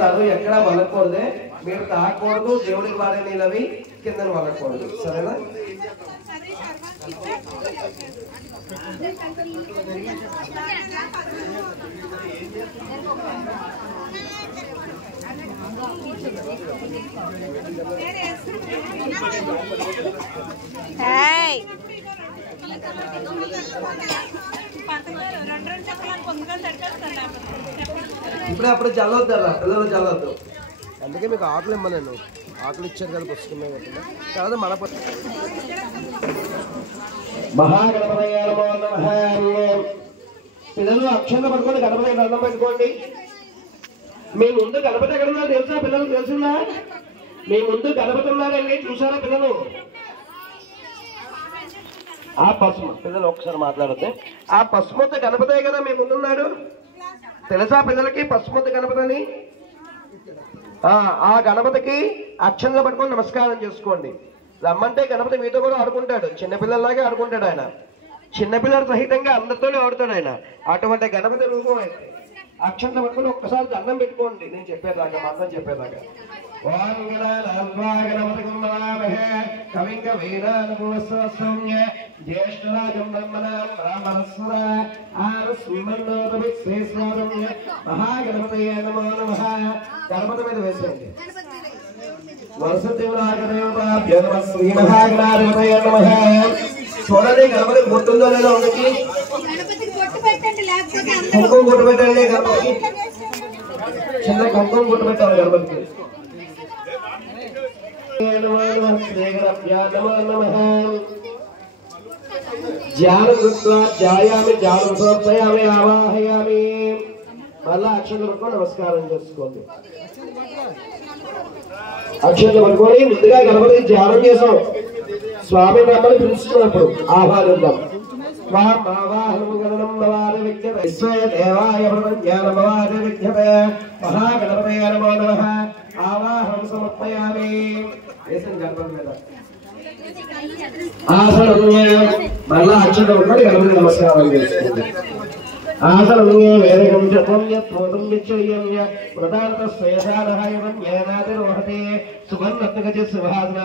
ఇస్తారు, ఎక్కడ వదలకూడదే, మీరు తాగకూడదు, దేవుడికి వారే నీళ్ళవి కింద వదలకూడదు, సరేనా? ఇప్పుడే అప్పుడు చల్లొద్దారా, పిల్లలు చల్లొద్దు, అందుకే మీకు ఆకులు ఇమ్మా, నేను ఆకులు ఇచ్చారు కదా పుస్తకం తర్వాత మన మహాగణపతయ నమో నమః. పిల్లలు అక్షంత పట్టుకోండి, గణపతి దండం పెట్టుకోండి. మీ ముందు గణపతి ఎక్కడ ఉన్నా తెలుసా పిల్లలు? తెలుసున్నా? మీ ముందు గణపతి ఉన్నారండి, చూసారా పిల్లలు? ఆ పసుపు పిల్లలు ఒకసారి మాట్లాడితే, ఆ పసుమొత్త గణపతే కదా మీ ముందున్నాడు, తెలుసా పిల్లలకి పసుమొత్త గణపతి అని? ఆ గణపతికి అక్షంతలు పట్టుకొని నమస్కారం చేసుకోండి. రమ్మంటే గణపతి మీతో కూడా ఆడుకుంటాడు, చిన్నపిల్లల్లాగే ఆడుకుంటాడు ఆయన, చిన్నపిల్లల సహితంగా అందరితోనే ఆడుతాడు ఆయన. అటువంటి గణపతి రూపం అయితే అక్షంత పట్టుకుని ఒక్కసారి దండం పెట్టుకోండి, నేను చెప్పేదాకా మాత్రం చెప్పేదాకా. మహాగణపతయ నమో నమః. గణపతి మీద వేసేయండి. శ్రీ మహాగణాధిపతయ నమః. చూడండి గణపతి గుర్తుందో లేదో ఒకటి, కుంకుమ గుట్టు పెట్టండి గణపతికి, చిన్న కుంకుమ గుట్టు పెట్టాలి గణపతికి. ధ్యానం కృత్వా ధ్యాయామి, ధ్యానం సమర్పయామి, ఆవాహయామి. మళ్ళా అక్షంతలు పట్టుకొని నమస్కారం చేసుకోండి. అక్షంతలు పట్టుకొని ముందుగా గణపతికి ధ్యానం చేసాం, స్వామి మమ్మల్ని పిలుస్తున్నప్పుడు ఆహ్వానిద్దాం. మహాగణపతయ నమో నమః. ఆవాహనం సమర్పయామి. గణపతి మీద ఆసనం, మళ్ళా అక్షంతలు పట్టుకొని గణపతికి నమస్కారం చేసుకోండి. ఆసనం వేదకం జపం యత్రోతం నిశ్చయం ప్రదార్థ స్వేషాలహ యం యేనాతిరోహతే సుగంధగజ సుభాసన